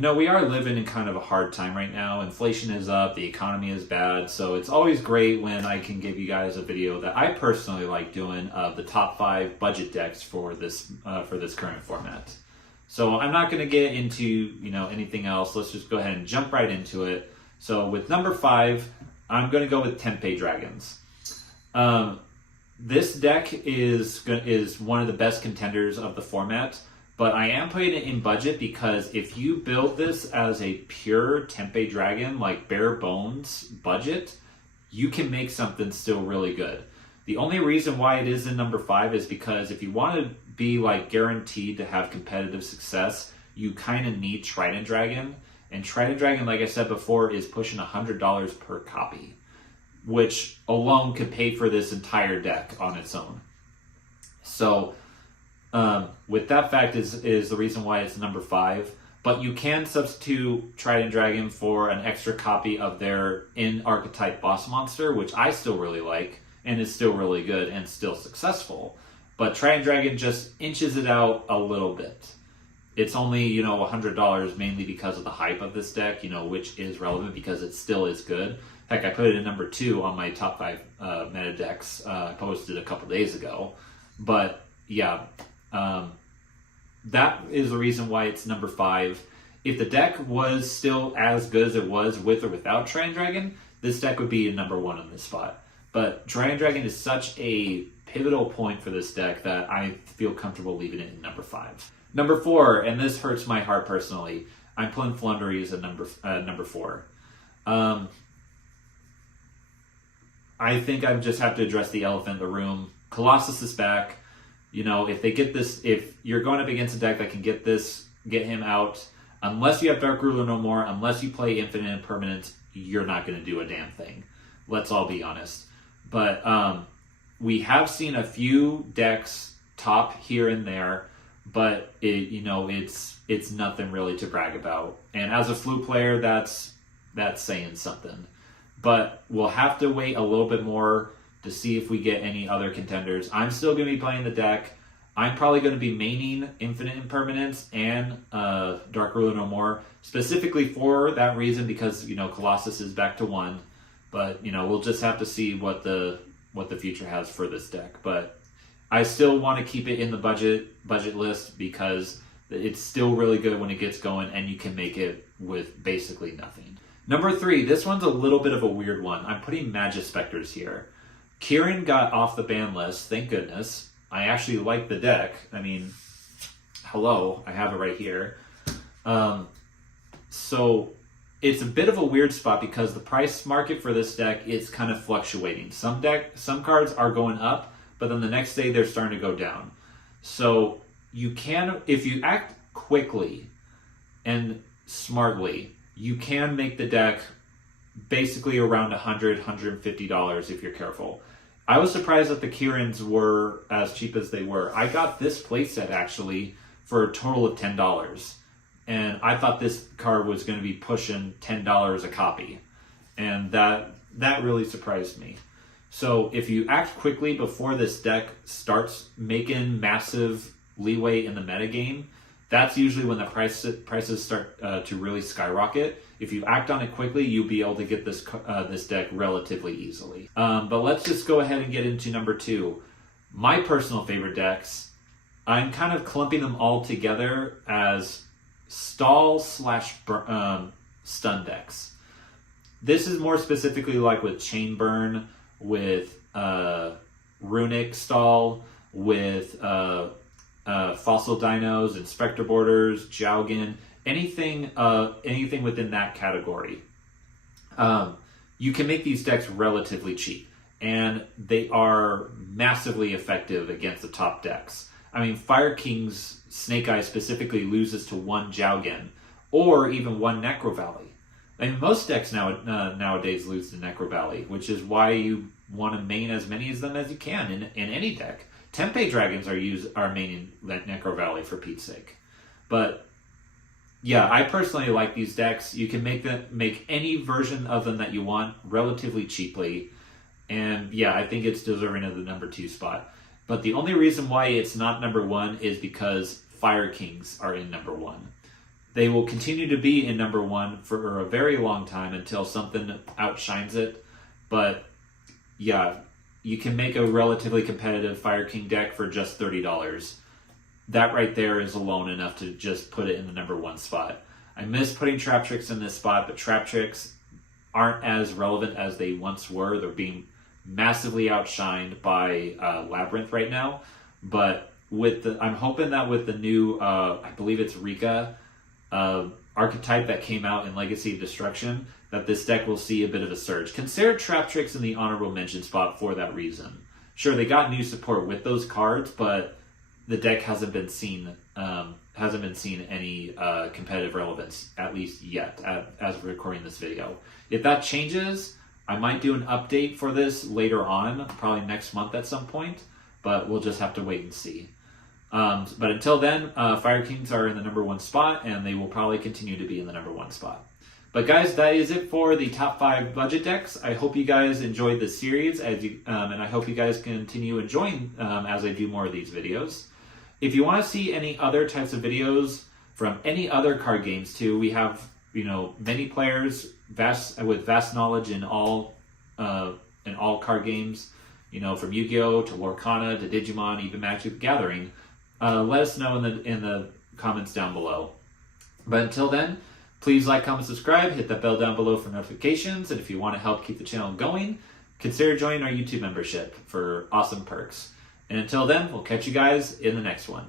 We are living in kind of a hard time right now. Inflation is up, the economy is bad, so it's always great when I can give you guys a video that I personally like doing of the top 5 budget decks for this current format. So I'm not going to get into anything else. Let's just go ahead and jump right into it. So with number 5, I'm going to go with Tempe Dragons. This deck is one of the best contenders of the format. But I am putting it in budget because if you build this as a pure Tempe Dragon, like bare bones budget, you can make something still really good. The only reason why it is in number 5 is because if you want to be like guaranteed to have competitive success, you kind of need Trident Dragon. And Trident Dragon, like I said before, is pushing $100 per copy, which alone could pay for this entire deck on its own. So with that fact is the reason why it's number 5, but you can substitute Trident Dragon for an extra copy of their in-archetype boss monster, which I still really like, and is still really good and still successful. But Trident Dragon just inches it out a little bit. It's only, $100 mainly because of the hype of this deck, which is relevant because it still is good. Heck, I put it in number 2 on my top 5 meta decks I posted a couple days ago. But yeah, that is the reason why it's number 5. If the deck was still as good as it was with or without Trident Dragon, this deck would be number 1 on this spot. But Trident Dragon is such a pivotal point for this deck that I feel comfortable leaving it in number 5. Number 4, and this hurts my heart personally, I'm putting Floowandereeze at number 4. I think I just have to address the elephant in the room. Colossus is back. If they get this, if you're going up against a deck that can get him out, unless you have Dark Ruler no more, unless you play Infinite Impermanence, you're not going to do a damn thing. Let's all be honest. But we have seen a few decks top here and there, but it's nothing really to brag about. And as a Floo player, that's saying something. But we'll have to wait a little bit more to see if we get any other contenders. I'm still going to be playing the deck. I'm probably going to be maining Infinite Impermanence and Dark Ruler No More, specifically for that reason because, Colossus is back to 1. But, we'll just have to see what the future has for this deck. But I still want to keep it in the budget list because it's still really good when it gets going and you can make it with basically nothing. Number 3, this one's a little bit of a weird one. I'm putting Magispectors here. Kirin got off the ban list, thank goodness. I actually like the deck. I mean, hello, I have it right here. So it's a bit of a weird spot because the price market for this deck is kind of fluctuating. Some cards are going up, but then the next day they're starting to go down. So you can, if you act quickly and smartly, you can make the deck basically around $100, $150 if you're careful. I was surprised that the Kirins were as cheap as they were. I got this playset actually for a total of $10. And I thought this card was going to be pushing $10 a copy. And that really surprised me. So if you act quickly before this deck starts making massive leeway in the metagame, that's usually when the prices start to really skyrocket. If you act on it quickly, you'll be able to get this deck relatively easily. But let's just go ahead and get into number 2. My personal favorite decks, I'm kind of clumping them all together as stall/stun decks. This is more specifically like with Chain Burn, with Runic Stall, with Fossil Dinos, Inspector Borders, Jowgen, anything within that category. You can make these decks relatively cheap, and they are massively effective against the top decks. I mean, Fire King's Snake Eye specifically loses to 1 Jowgen, or even 1 Necro Valley. I mean, most decks nowadays lose to Necro Valley, which is why you want to main as many of them as you can in any deck. Tempe Dragons are maining Necro Valley for Pete's sake. But yeah, I personally like these decks. You can make any version of them that you want relatively cheaply. And yeah, I think it's deserving of the number 2 spot. But the only reason why it's not number 1 is because Fire Kings are in number 1. they will continue to be in number one for a very long time until something outshines it. But yeah, you can make a relatively competitive Fire King deck for just $30. That right there is alone enough to just put it in the number one spot. I miss putting Trap Tricks in this spot, but Trap Tricks aren't as relevant as they once were. They're being massively outshined by Labyrinth right now. But I'm hoping that with the new, I believe it's Rika archetype that came out in Legacy of Destruction, that this deck will see a bit of a surge. Consider Trap Tricks in the honorable mention spot for that reason. Sure, they got new support with those cards, but the deck hasn't been seen any competitive relevance, at least yet, as we're recording this video. If that changes, I might do an update for this later on, probably next month at some point, but we'll just have to wait and see. But until then, Fire Kings are in the number one spot, and they will probably continue to be in the number one spot. But guys, that is it for the top 5 budget decks. I hope you guys enjoyed this series, and I hope you guys continue enjoying as I do more of these videos. If you want to see any other types of videos from any other card games too, we have many players with vast knowledge in all card games. From Yu-Gi-Oh to Lorcana to Digimon, even Magic the Gathering. Let us know in the comments down below. But until then, please like, comment, subscribe, hit that bell down below for notifications, and if you want to help keep the channel going, consider joining our YouTube membership for awesome perks. And until then, we'll catch you guys in the next one.